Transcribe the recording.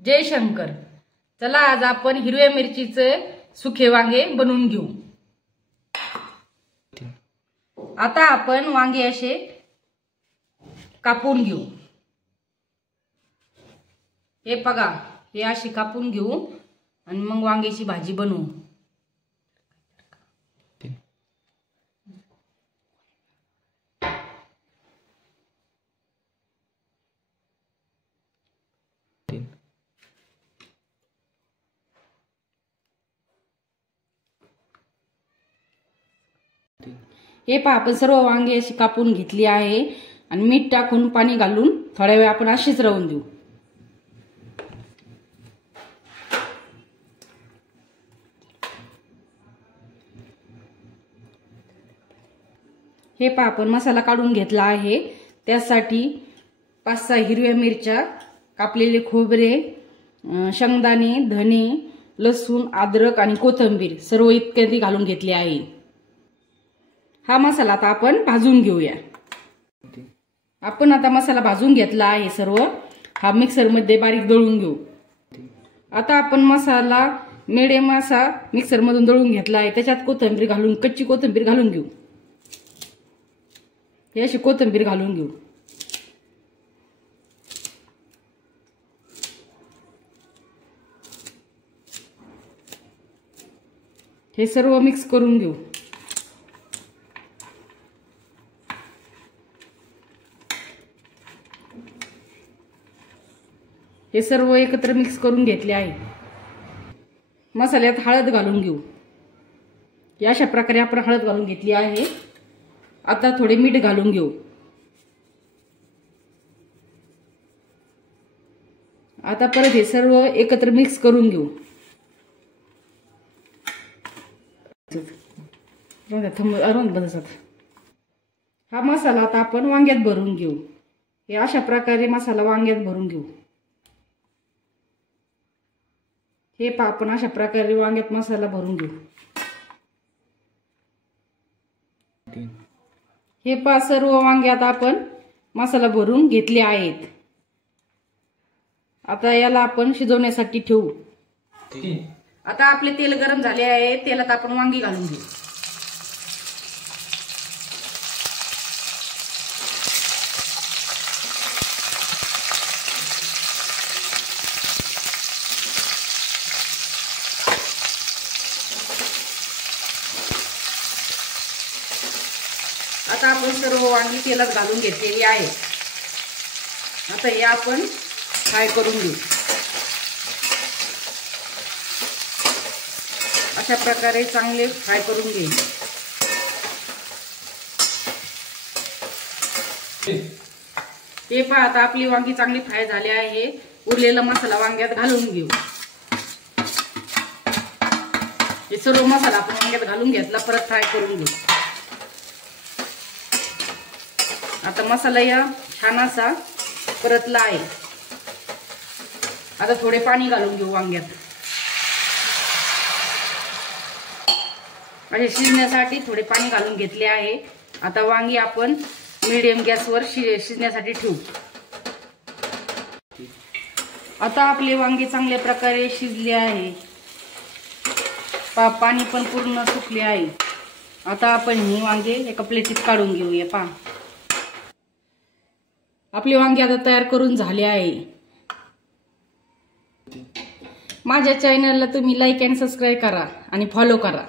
जय शंकर। चला आज आपण हिरव्या मिरचीचे सुखे वांगे बनवून घेऊ। आता आपण वांगे असे कापून घेऊ। हे बघा, हे असे कापून घेऊ आणि मग वांग्याची भाजी बनवू। हे पहा, आपण सर्व वांगे अशी कापून घेतली आहे आणि मीठ टाकून पाणी घालून थोड्या वेळ आपण अशीच राहून देऊ। हे पहा, आपण मसाला काढून घेतला आहे। त्यासाठी 5-6 हिरव्या मिरच्या, कापलेले खोबरे, शेंगदाणे, धने, लसूण, अद्रक आणि कोथिंबीर सर्व इत्यादी घालून घेतले आहे। हा मसाला आता आपण भाजून घेऊया। आपण आता मसाला भाजून घेतला आहे सर्व। हा मिक्सर मध्ये बारीक दळून घेऊ। आता आपण मसाला मिडियम असा मिक्सर मधून दळून घेतला आहे। त्याच्यात कोथिंबीर घालून, कच्ची कोथिंबीर घालून घेऊ। हे अशी कोथिंबीर घालून घेऊ। हे सर्व मिक्स करून घेऊ। हे सर्व एकत्र मिक्स करून घेतले आहे। मसाल्यात हळद घालून घेऊ। अशा प्रकारे आपण हळद घालून घेतली आहे। आता थोडे मीठ घालून घेऊ। आता परत हे सर्व एकत्र मिक्स करून घेऊ। हा मसाला आता आपण वांग्यात भरून घेऊ। हे अशा प्रकारे मसाला वांग्यात भरून घेऊ। हे पहा, आपण अशा प्रकारे वांग्यात मसाला भरून घेऊ। हे पहा, सर्व वांग्यात आपण मसाला भरून घेतले आहेत। आता याला आपण शिजवण्यासाठी ठेवू। आता आपले तेल गरम झाले आहे। तेलात आपण वांगी घालून घेऊ। आता आपण सर्व वांगी तेलात घालून घेतलेली आहे। आता हे आपण फ्राय करून घेऊ। अशा प्रकारे चांगले फ्राय करून घेऊ। हे पहा, आता आपली वांगी चांगली फ्राय झाली आहे। उरलेला मसाला वांग्यात घालून घेऊ। हे सर्व मसाला आपण वांग्यात घालून घेतला, परत फ्राय करून घेऊ। आता मसाला या छान असा परतला आहे। आता थोडे पाणी घालून घेऊ वांग्यात। असे शिजण्यासाठी थोडे पाणी घालून घेतले आहे। आता वांगी आपण मीडियम गॅसवर शिजण्यासाठी ठेवू। आता आपले वांगे चांगल्या प्रकारे शिजले आहे। पाणी पण पूर्ण सुकले आहे। आता आपण ही वांगे एका प्लेटीत काढून घेऊया। पहा, आपले वांगे आता तयार करून झाले आहे। माझ्या चॅनलला तुम्ही लाईक आणि सबस्क्राईब करा आणि फॉलो करा।